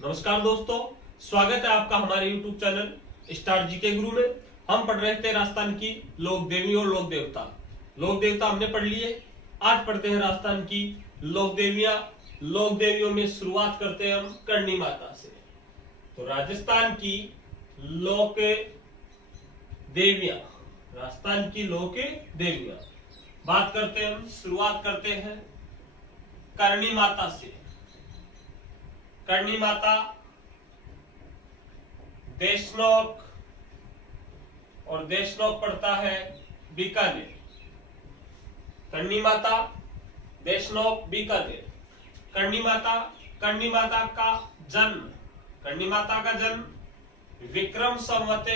नमस्कार दोस्तों, स्वागत है आपका हमारे YouTube चैनल स्टार जीके गुरु में। हम पढ़ रहे थे राजस्थान की लोक देवी और लोक देवता। लोक देवता हमने पढ़ लिए, आज पढ़ते हैं राजस्थान की लोक देवियां। लोक देवियों में शुरुआत करते हैं हम करणी माता से। तो राजस्थान की लोक देवियां, राजस्थान की लोक देवियां बात करते हैं हम, शुरुआत करते हैं करणी माता से। करणी माता देशनोक, और देशनोक पड़ता है बीकानेर। करणी माता देशनोक बीकानेर। करणी माता का जन्म, करणी माता का जन्म विक्रम संवत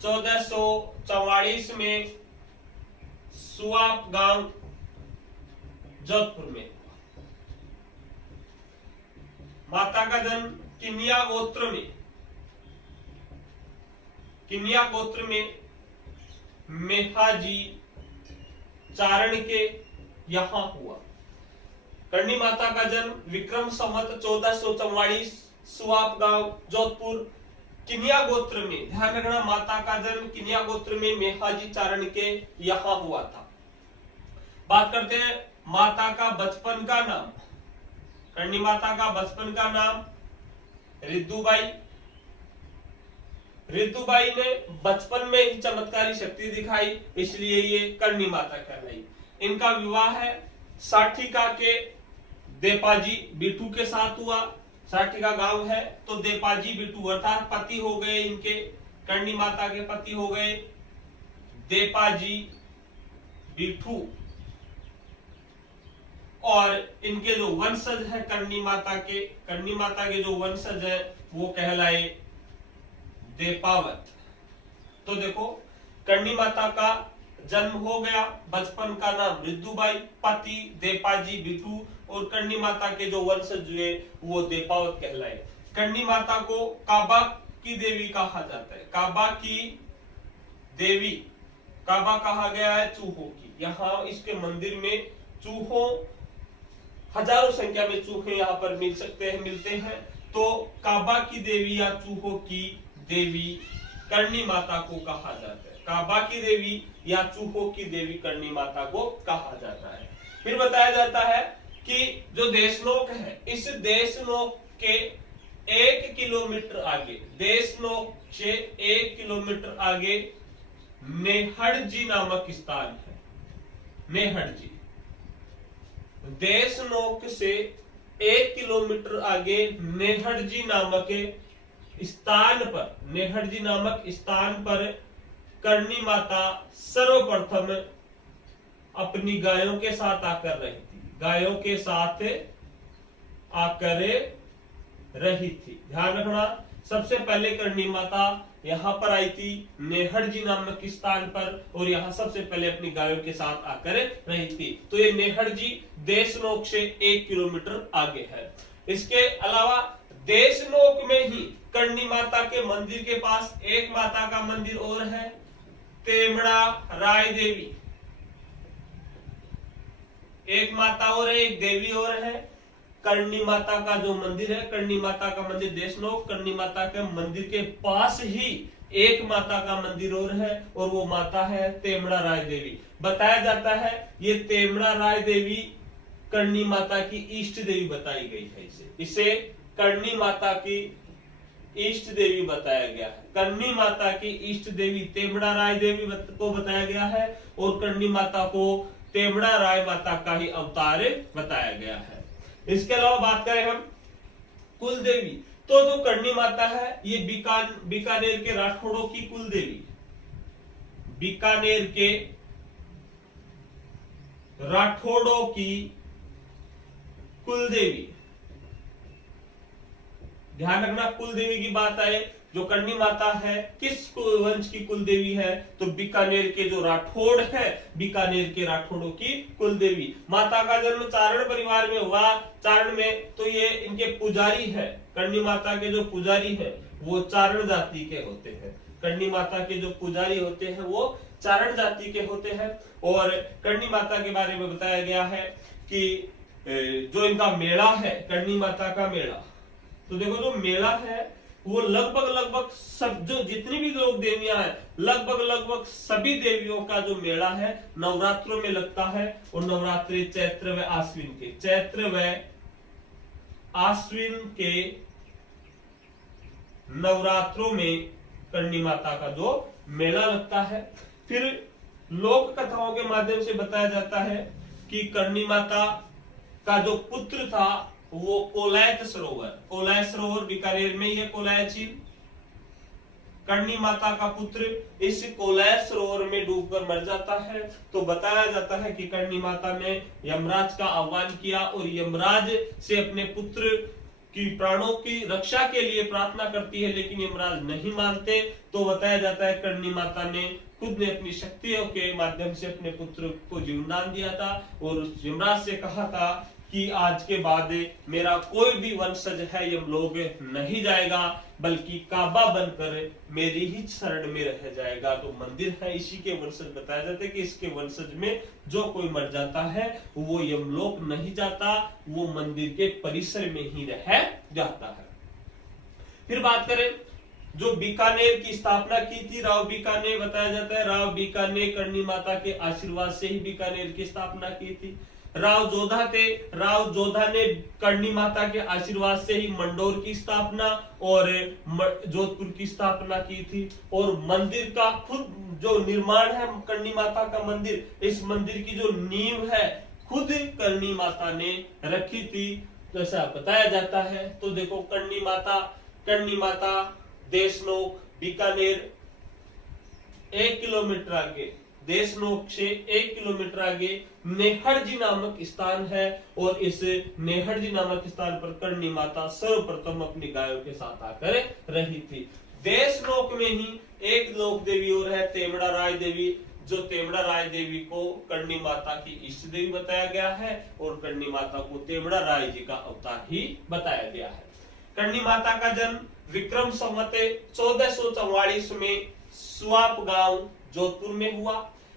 1444 में सुआप गांव जोधपुर में। माता का जन्म किन्या गोत्र में मेहाजी चारण के यहां हुआ। करणी माता का जन्म विक्रम संवत 1444 सुआप गांव जोधपुर किन्या गोत्र में। ध्यान रखना, माता का जन्म किन्या गोत्र में मेहाजी चारण के यहां हुआ था। बात करते हैं माता का बचपन का नाम। करणी माता का बचपन का नाम रिद्धुबाई। रिद्धुबाई ने बचपन में ही चमत्कारी शक्ति दिखाई, इसलिए ये करणी माता कहलाई। इनका विवाह है साठिका के देपाजी बिटू के साथ हुआ। साठिका गांव है, तो देपाजी बिटू अर्थात पति हो गए इनके, करणी माता के पति हो गए देपाजी बिटू। और इनके जो वंशज है करणी माता के जो वंशज है वो कहलाए देपावत। तो देखो, करणी माता का जन्म हो गया, बचपन का नाम रिद्धुबाई, पति देपाजी बिटू, और करणी माता के जो वंशज हुए वो देपावत कहलाए। करणी माता को काबा की देवी कहा जाता है। काबा की देवी, काबा कहा गया है चूहों की। यहाँ इसके मंदिर में चूहों, हजारों संख्या में चूहे यहाँ पर मिलते हैं। तो काबा की देवी या चूहों की देवी करणी माता को कहा जाता है। काबा की देवी या चूहों की देवी करणी माता को कहा जाता है। फिर बताया जाता है कि जो देशनोक है, इस देशनोक के 1 किलोमीटर आगे, देशनोक से 1 किलोमीटर आगे नेहड़जी नामक स्थान है। नेहड़जी देशनोक से 1 किलोमीटर आगे नेहड़जी नामक स्थान पर करणी माता सर्वप्रथम अपनी गायों के साथ आकर रही थी। गायों के साथ आकर रही थी। ध्यान रखना, सबसे पहले करणी माता यहाँ पर आई थी नेहड़जी नामक स्थान पर, और यहाँ सबसे पहले अपनी गायों के साथ आकर रही थी। तो ये नेहड़जी देशनोक से 1 किलोमीटर आगे है। इसके अलावा देशनोक में ही करणी माता के मंदिर के पास एक माता का मंदिर और है, तेमड़ा राय देवी। एक माता और है, एक देवी और है। करणी माता का जो मंदिर है, करणी माता का मंदिर देशनोक, करणी माता के मंदिर के पास ही एक माता का मंदिर और है, और वो माता है तेमड़ा राय देवी। बताया जाता है ये तेमड़ा राय देवी करणी माता की इष्ट देवी बताई गई है। इसे करणी माता की इष्ट देवी बताया गया है। करणी माता की इष्ट देवी तेमड़ा राय देवी को बताया गया है, और करणी माता को तेमड़ा राय माता का ही अवतार बताया गया है। इसके अलावा बात करें हम कुल देवी, तो जो करणी माता है ये बीकानेर के राठौड़ों की कुल देवी। बीकानेर के राठौड़ों की कुल देवी। ध्यान रखना, कुल देवी की बात आए, जो करणी माता है किस वंश की कुल देवी है, तो बीकानेर के जो राठौड़ है, बीकानेर के राठौड़ों की कुल देवी। माता का जन्म चारण परिवार में हुआ। चारण में तो ये इनके पुजारी है, करणी माता के जो पुजारी है वो चारण जाति के होते हैं। करणी माता के जो पुजारी होते हैं वो चारण जाति के होते हैं। और करणी माता के बारे में बताया गया है कि जो इनका मेला है, करणी माता का मेला, तो देखो जो मेला है वो लगभग सब जो जितनी भी लोग देवियां हैं लगभग सभी देवियों का जो मेला है नवरात्रों में लगता है। और नवरात्रि चैत्र व आश्विन के नवरात्रों में करणी माता का जो मेला लगता है। फिर लोक कथाओं के माध्यम से बताया जाता है कि करणी माता का जो पुत्र था वो कोलायत सरोवर बीकानेर में ही है। कोलायत झील, करणी माता का पुत्र इस कोलायत सरोवर में डूबकर मर जाता है। तो बताया जाता है कि करणी माता ने यमराज का आह्वान किया और यमराज से अपने पुत्र की प्राणों की रक्षा के लिए प्रार्थना करती है, लेकिन यमराज नहीं मानते। तो बताया जाता है करणी माता ने खुद ने अपनी शक्तियों के माध्यम से अपने पुत्र को जीवनदान दिया था और उस यमराज से कहा था कि आज के बाद मेरा कोई भी वंशज है यमलोक नहीं जाएगा, बल्कि काबा बनकर मेरी ही शरण में रह जाएगा। तो मंदिर है इसी के वंशज बताया जाता है कि इसके वंशज में जो कोई मर जाता है वो यमलोक नहीं जाता, वो मंदिर के परिसर में ही रह जाता है। फिर बात करें जो बीकानेर की स्थापना की थी राव बीकानेर, बताया जाता है राव बीकानेर करणी माता के आशीर्वाद से ही बीकानेर की स्थापना की थी। राव जोधा ने करणी माता के आशीर्वाद से ही मंडोर की स्थापना और जोधपुर की स्थापना की थी। और मंदिर का खुद जो निर्माण है करणी माता का मंदिर, इस मंदिर की जो नींव है खुद करणी माता ने रखी थी, तो ऐसा बताया जाता है। तो देखो करणी माता देशनोक बीकानेर 1 किलोमीटर आगे, देशनोक से 1 किलोमीटर आगे नेहड़जी नामक स्थान है और इस नेहड़जी नामक स्थान पर करणी माता सर्वप्रथम अपनी गायों के साथ आकर रही थी। देशनोक में ही एक लोक देवी और है तेमड़ा राय देवी, जो तेमड़ा राय देवी को करणी माता की इष्ट देवी बताया गया है और करणी माता को तेमड़ा राय जी का अवतार ही बताया गया है। करणी माता का जन्म विक्रम संवत 1444 में सुआप गांव जोधपुर में हुआ।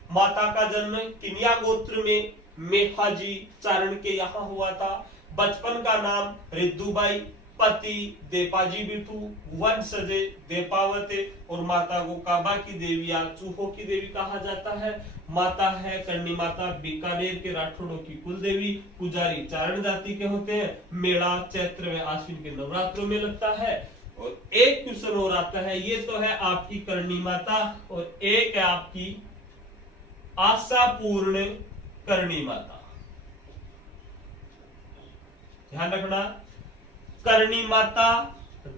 माता का जन्म किनिया गोत्र में मेहाजी चारण के यहाँ हुआ था। बचपन का नाम रिद्धुबाई, पति देपाजी बिठू, वंशज देपावत और माता को काबा की देवी या चूहों की देवी कहा जाता है। माता है करणी माता बीकानेर के राठौड़ों की कुल देवी, पुजारी चारण जाति के होते हैं। मेला चैत्र व आश्विन के नवरात्रों में लगता है। और एक क्वेश्चन और आता है, ये तो है आपकी करणी माता और एक है आपकी आशापूर्ण करणी माता। ध्यान रखना, करणी माता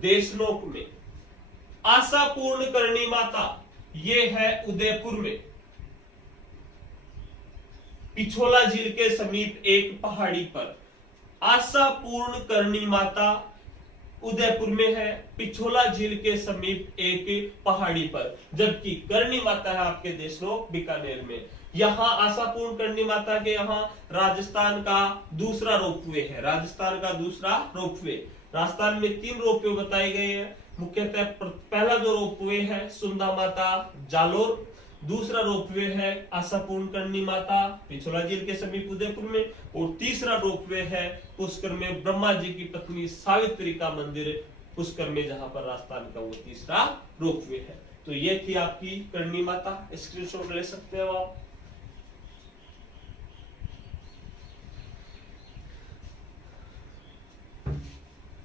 देशनोक में, आशापूर्ण करणी माता ये है उदयपुर में, पिछोला झील के समीप एक पहाड़ी पर। आशापूर्ण करणी माता उदयपुर में है, पिछोला झील के समीप एक पहाड़ी पर, जबकि करणी माता है आपके देशनोक बीकानेर में। यहाँ आशापूर्ण करणी माता के यहाँ राजस्थान का दूसरा रोपवे है, राजस्थान का दूसरा रोपवे। राजस्थान में 3 रोपवे बताए गए हैं मुख्यतः। पहला जो रोपवे है सुंदा माता जालोर, दूसरा रोपवे है आशापूर्ण करणी माता पिछोला झील के समीप उदयपुर में, और तीसरा रोपवे है पुष्कर में ब्रह्मा जी की पत्नी सावित्री का मंदिर पुष्कर में, जहां पर राजस्थान का वो तीसरा रोपवे है। तो ये थी आपकी करणी माता, स्क्रीनशॉट ले सकते हो आप।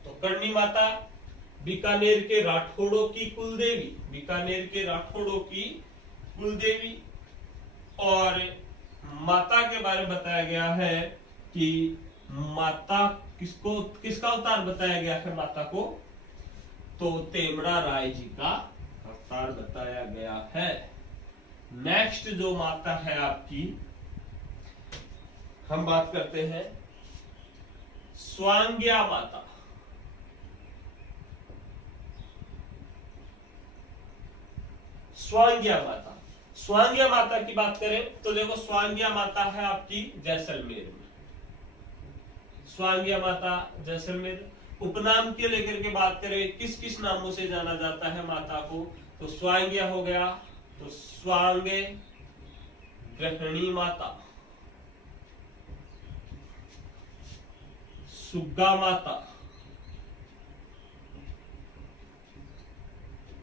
तो करणी माता बीकानेर के राठौड़ों की कुलदेवी, बीकानेर के राठौड़ों की कुलदेवी। और माता के बारे में बताया गया है कि माता किसका अवतार बताया गया है माता को, तो तेमड़ा राय जी का अवतार बताया गया है। नेक्स्ट जो माता है आपकी, हम बात करते हैं स्वांग्या माता। स्वांग्या माता की बात करें तो देखो स्वांग्या माता है आपकी जैसलमेर में। स्वांग्या माता जैसलमेर। उपनाम के लेकर के बात करें किस किस नामों से जाना जाता है माता को, तो स्वांग्या हो गया तो स्वांगे ग्रहणी माता, सुग्गा माता,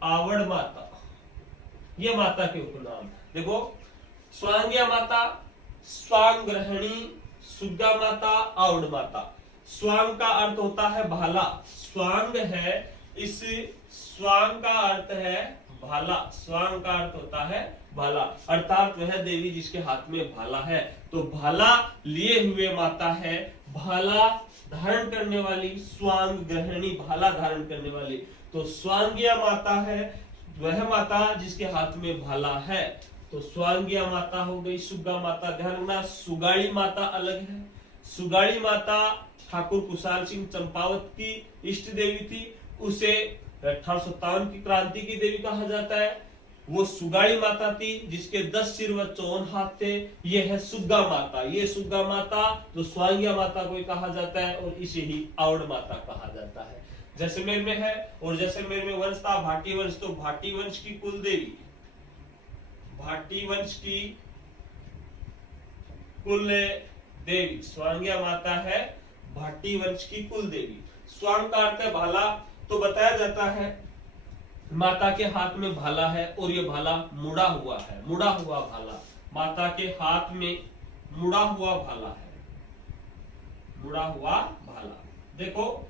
आवड़ माता, ये माता के उपनाम। देखो स्वांग्या माता, स्वांग ग्रहणी, सुग्गा माता, आवड़ माता। स्वांग का अर्थ होता है भाला, स्वांग है, इस स्वांग का अर्थ है भाला, स्वांग का अर्थ होता है भाला, अर्थात वह देवी जिसके हाथ में भाला है। तो भाला लिए हुए माता है, भाला धारण करने वाली, स्वांग ग्रहणी, भाला धारण करने वाली। तो स्वांगिया माता है वह माता जिसके हाथ में भाला है। तो स्वांगिया माता हो गई। सुग्गा माता, ध्यान रखना सुगाड़ी माता अलग है। सुगाड़ी माता ठाकुर कुशाल सिंह चंपावत की इष्ट देवी थी, उसे 1857 की क्रांति की देवी कहा जाता है। वो सुगाड़ी माता थी जिसके 10 सिर व 54 हाथ थे। ये है सुग्गा माता, ये सुग्गा माता तो स्वांगिया माता को कहा जाता है और इसे ही आवड़ माता कहा जाता है। जैसलमेर में है, और जैसलमेर में वंश था भाटी वंश, तो भाटी वंश की कुल देवी, भाटी वंश की कुल देवी स्वांगिया माता है, भाटी वंश की कुल देवी। स्वांग का अर्थ है भाला। तो बताया जाता है माता के हाथ में भाला है और ये भाला मुड़ा हुआ है, मुड़ा हुआ भाला, माता के हाथ में मुड़ा हुआ भाला है, मुड़ा हुआ भाला। देखो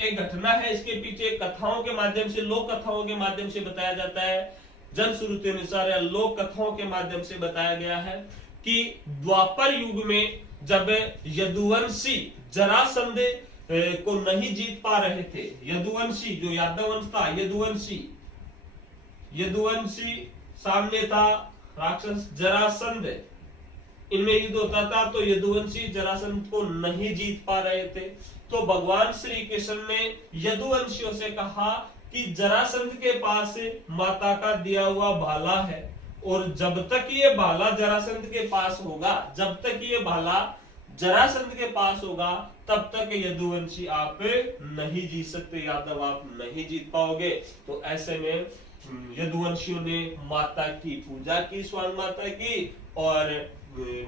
एक घटना है इसके पीछे, कथाओं के माध्यम से, लोक कथाओं के माध्यम से बताया जाता है, जन श्रुति अनुसार या लोक कथाओं के माध्यम से बताया गया है कि द्वापर युग में जब यदुवंशी जरासंध को नहीं जीत पा रहे थे, यदुवंशी जो यादव वंश था, यदुवंशी सामने था राक्षस जरासंध, इनमें युद्ध होता था, तो यदुवंशी जरासंध को नहीं जीत पा रहे थे। तो भगवान श्री कृष्ण ने यदुवंशियों से कहा कि जरासंध के पास माता का दिया हुआ भाला है, और जब तक ये भाला जरासंध के पास होगा, जब तक ये भाला जरासंध के पास होगा, तब तक यदुवंशी आप नहीं जीत सकते, यादव आप नहीं जीत पाओगे। तो ऐसे में यदुवंशियों ने माता की पूजा की, स्वांग माता की, और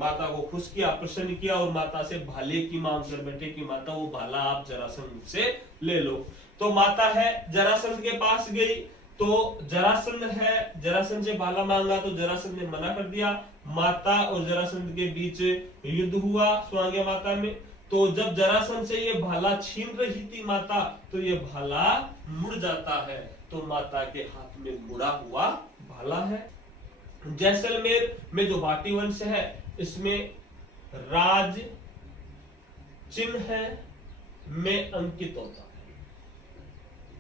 माता को खुश किया, प्रसन्न किया, और माता से भाले की मांग कर बैठे कि माता वो भाला आप जरासंध से ले लो। तो माता है जरासंध के पास गई, तो जरासंध है, जरासंध से भाला मांगा तो जरासंध ने मना कर दिया। माता और जरासंध के बीच युद्ध हुआ स्वांग्या माता में। तो जब जरासंध से ये भाला छीन रही थी माता, तो ये भाला मुड़ जाता है, तो माता के हाथ में मुड़ा हुआ भाला है। जैसलमेर में जो भाटी वंश है, इसमें राज चिन्ह है में अंकित होता है।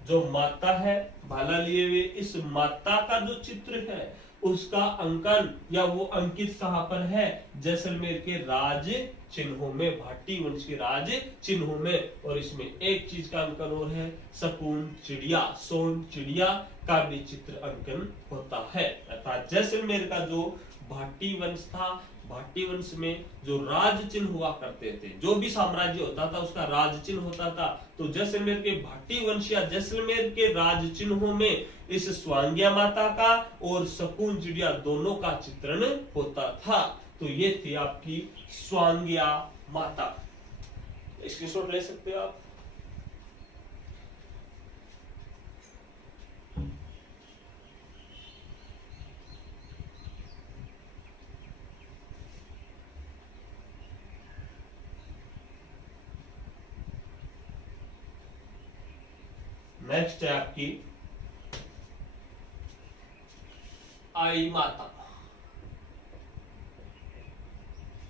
जो माता है भाला लिए हुए, इस माता का जो चित्र है उसका अंकन या वो अंकित कहां पर है? जैसलमेर के राज चिन्हों में, भाटी वंश के राज चिन्हों में। और इसमें एक चीज का अंकन और है, सकून चिड़िया, सोन चिड़िया का भी चित्र अंकन होता है। अर्थात जैसलमेर का जो भाटी वंश था, भाटी वंश में जो राज चिन्ह हुआ करते थे, जो भी साम्राज्य होता था उसका राज चिन्ह होता था। तो जैसलमेर के भाटी वंश या जैसलमेर के राज चिन्हों में इस स्वांग्या माता का और सकून चिड़िया दोनों का चित्रण होता था। तो ये थी आपकी स्वांग्या माता। स्क्रीनशॉट ले सकते हो आप। नेक्स्ट है आपकी आई माता।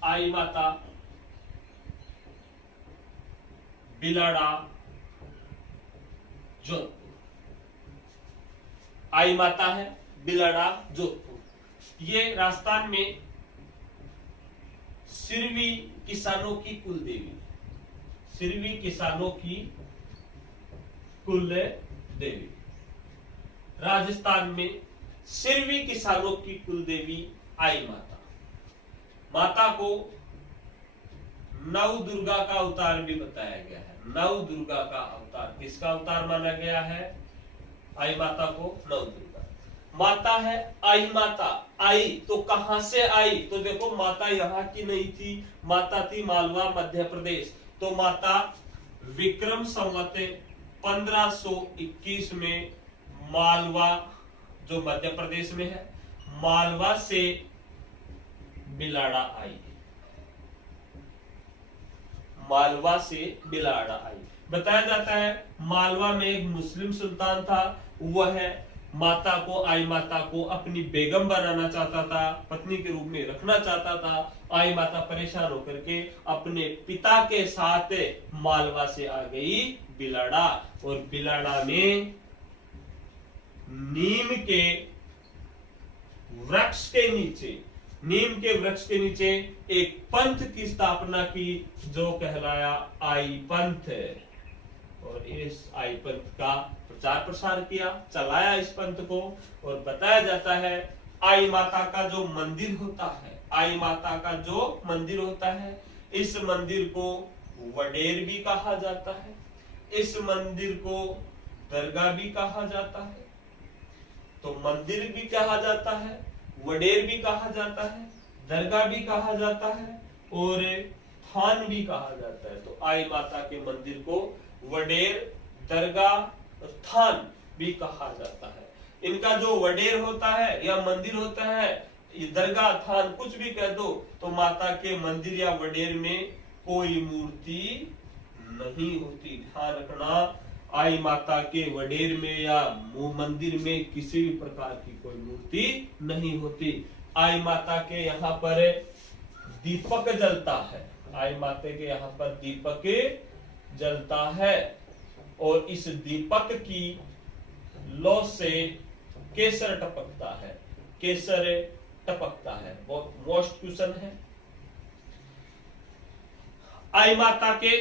आई माता बिलाड़ा जोधपुर। आई माता है बिलाड़ा जोधपुर। ये राजस्थान में सिरवी किसानों की कुल देवी, सिरवी किसानों की कुल देवी। राजस्थान में सिरवी किसानों की कुल देवी आई माता। माता को नव दुर्गा का अवतार भी बताया गया है। नव दुर्गा का अवतार, किसका अवतार माना गया है? आई माता को नव दुर्गा। माता है आई माता। आई तो कहां से आई? तो देखो माता यहाँ की नहीं थी, माता थी मालवा मध्य प्रदेश। तो माता विक्रम संवत 1521 में मालवा जो मध्य प्रदेश में है, मालवा से बिलाड़ा आई, मालवा से बिलाड़ा आई। बताया जाता है मालवा में एक मुस्लिम सुल्तान था, वह माता को, आई माता को अपनी बेगम बनाना चाहता था, पत्नी के रूप में रखना चाहता था। आई माता परेशान होकर के अपने पिता के साथ मालवा से आ गई बिलाड़ा, और बिलाड़ा में नीम के वृक्ष के नीचे, नीम के वृक्ष के नीचे एक पंथ की स्थापना की जो कहलाया आई पंथ, और इस आई पंथ का प्रचार प्रसार किया, चलाया इस पंथ को। और बताया जाता है आई माता का जो मंदिर होता है, आई माता का जो मंदिर होता है, इस मंदिर को वडेर भी कहा जाता है, इस मंदिर को दरगाह भी कहा जाता है। तो मंदिर भी कहा जाता है, वडेर भी कहा जाता है, दरगाह भी कहा जाता है, और थान भी कहा जाता है। तो आई माता के मंदिर को वडेर, दरगाह, थान भी कहा जाता है। इनका जो वडेर होता है या मंदिर होता है, ये दरगाह, थान कुछ भी कह दो, तो माता के मंदिर या वडेर में कोई मूर्ति नहीं होती। ध्यान रखना, आई माता के वडेर में या मंदिर में किसी भी प्रकार की कोई मूर्ति नहीं होती। आई माता के यहाँ पर दीपक जलता है, आई माता के यहाँ पर दीपक जलता है, और इस दीपक की लौ से केसर टपकता है, केसर टपकता है। बहुत मोस्ट क्वेश्चन है। आई माता के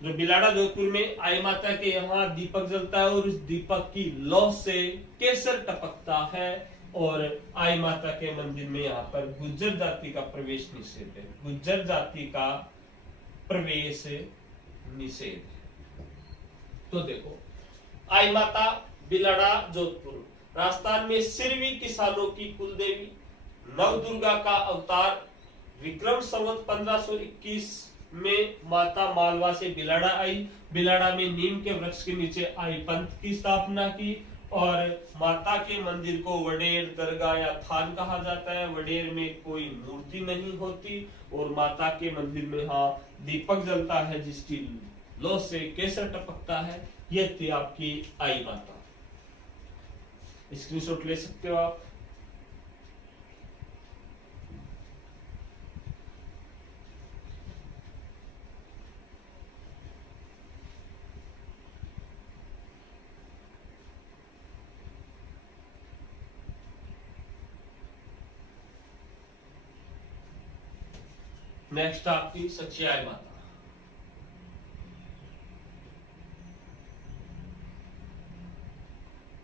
जो बिलाड़ा जोधपुर में आई माता के यहाँ दीपक जलता है, और इस दीपक की लौ से केसर टपकता है, और आई माता के मंदिर में यहाँ पर गुज्जर जाति का प्रवेश निषेध है, गुज्जर जाति का प्रवेश निषेध है। तो देखो, आई माता बिलाड़ा जोधपुर राजस्थान में सिरवी किसानों की कुल देवी, नव दुर्गा का अवतार। विक्रम संवत 1521 में माता मालवा से बिलाड़ा आई, बिलाड़ा में नीम के वृक्ष के नीचे आई पंथ की स्थापना की, और माता के मंदिर को वडेर, दरगाह या थान कहा जाता है। वडेर में कोई मूर्ति नहीं होती, और माता के मंदिर में दीपक जलता है जिसकी लो से केसर टपकता है। ये थी आपकी आई माता। स्क्रीनशॉट ले सकते हो आप। नेक्स्ट आपकी सच्ची आई माता।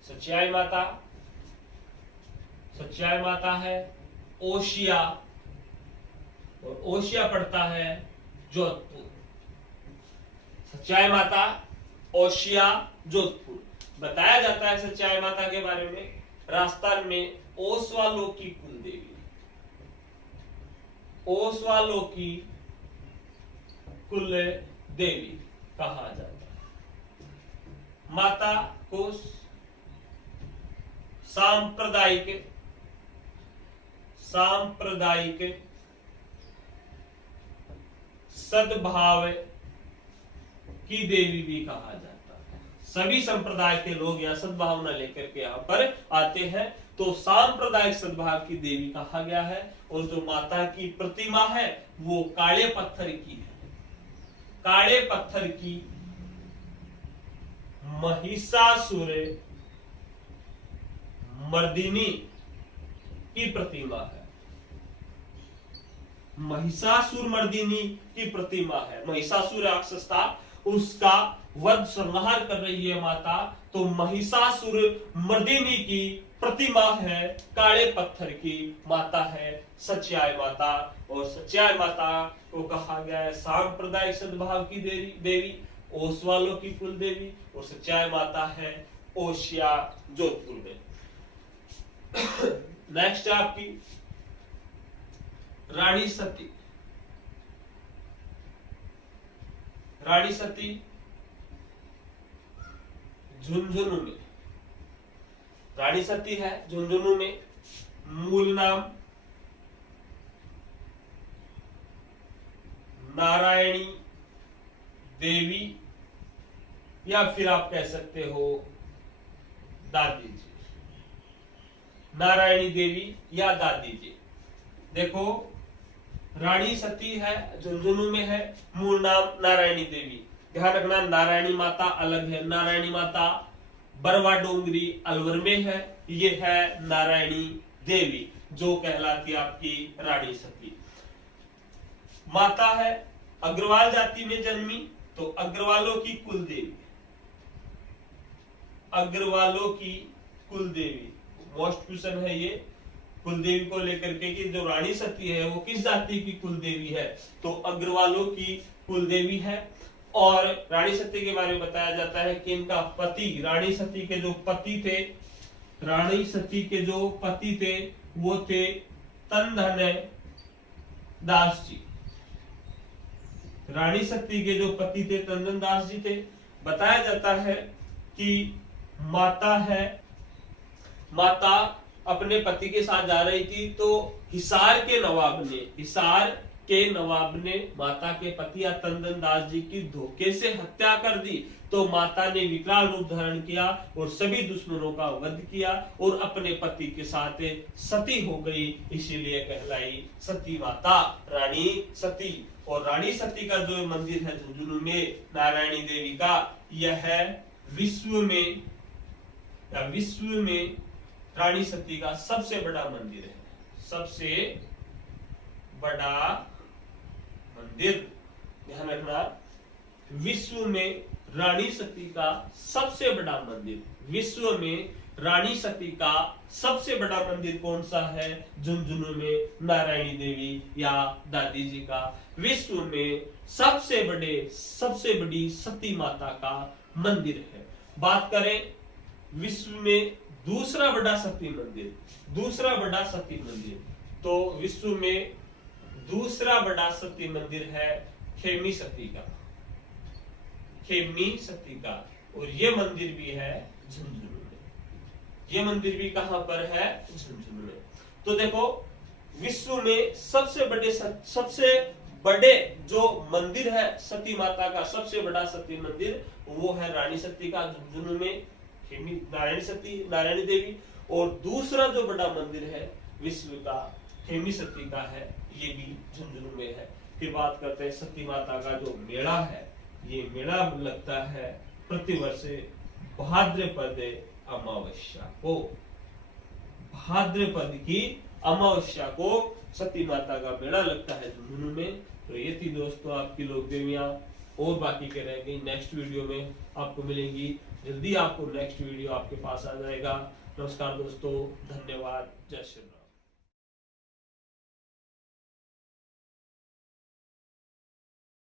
सच्चाई माता, सच्चाई माता है ओशिया, और ओशिया पड़ता है जोधपुर। सच्चाई माता ओशिया जोधपुर। बताया जाता है सच्चाई माता के बारे में, राजस्थान में ओसवालों की कुल देवी, ओसवालों की कुल देवी कहा जाता है। माता को सांप्रदायिक सद्भाव की देवी भी कहा जाता है। सभी संप्रदाय के लोग यहाँ सद्भावना लेकर के यहाँ पर आते हैं, तो सांप्रदायिक सद्भाव की देवी कहा गया है। और जो माता की प्रतिमा है वो काले पत्थर की है, काले पत्थर की महिषासुर मर्दिनी की प्रतिमा है, महिषासुर मर्दिनी की प्रतिमा है। महिषासुर राक्षस था, उसका वध संहार कर रही है माता, तो महिषासुर मर्दिनी की प्रतिमा है, काले पत्थर की माता है सच्चाई माता। और सच्चाई माता को कहा गया है सांप्रदायिक सद्भाव की देवी, ओसवालों की कुल देवी, और सच्चाई माता है ओशिया जोधपुर में। नेक्स्ट है आपकी रानी सती। रानी सती झुंझुनू में, रानी सती है झुंझुनू में, मूल नाम नारायणी देवी, या फिर आप कह सकते हो दादी जी, नारायणी देवी या दादी जी। देखो रानी सती है झुंझुनू में है, मूल नाम नारायणी देवी। ध्यान रखना नारायणी माता अलग है, नारायणी माता बरवा डोंगरी अलवर में है, ये है नारायणी देवी जो कहलाती आपकी रानी सती। माता है अग्रवाल जाति में जन्मी, तो अग्रवालों की कुल देवी, अग्रवालों की कुल देवी। मोस्ट क्वेश्चन है ये कुल देवी को लेकर के कि जो रानी सती है वो किस जाति की कुल देवी है, तो अग्रवालों की कुल देवी है। और रानी सती के बारे में बताया जाता है कि इनका पति, रानी सती के जो पति थे, रानी सती के जो पति थे वो थे तनधन दास जी। रानी सती के जो पति थे तनधन दास जी थे। बताया जाता है कि माता है, माता अपने पति के साथ जा रही थी तो हिसार के नवाब ने माता के पति या तनधन दास जी की धोखे से हत्या कर दी। तो माता ने विकराल रूप धारण किया और सभी दुश्मनों का वध किया और अपने पति के साथ सती हो गई, इसीलिए कहलाई सती माता रानी सती। और रानी सती का जो मंदिर है झुंझुनू में नारायणी देवी का, यह है विश्व में रानी सती का सबसे बड़ा मंदिर है, सबसे बड़ा मंदिर। ध्यान रखना विश्व में रानी सती का सबसे बड़ा मंदिर, विश्व में रानी सती का सबसे बड़ा मंदिर कौन सा है? झुंझुनू में नारायणी देवी या दादी जी का। विश्व में सबसे बड़ी सती माता का मंदिर है। बात करें विश्व में दूसरा बड़ा सती मंदिर, तो विश्व में दूसरा बड़ा सती मंदिर है खेमी सती का, और ये मंदिर भी है झुंझुनू में। ये मंदिर भी कहां पर है? झुंझुनू में। तो देखो विश्व में सबसे बड़े जो मंदिर है सती माता का, सबसे बड़ा सती मंदिर वो है रानी सती का झुंझुनू में, नारायणी देवी। और दूसरा जो बड़ा मंदिर है विश्व का खेमी सती का है, ये भी झुंझुनू में है। फिर बात करते हैं सती माता का जो मेला है, ये मेला लगता है प्रतिवर्ष भाद्रपद की अमावस्या को सती माता का मेला लगता है झुंझुनू में। तो ये थी दोस्तों आपकी लोक देवियां, और बाकी के रह गई नेक्स्ट वीडियो में आपको मिलेंगी। जल्दी आपको नेक्स्ट वीडियो आपके पास आ जाएगा। नमस्कार दोस्तों, धन्यवाद, जय श्री राम।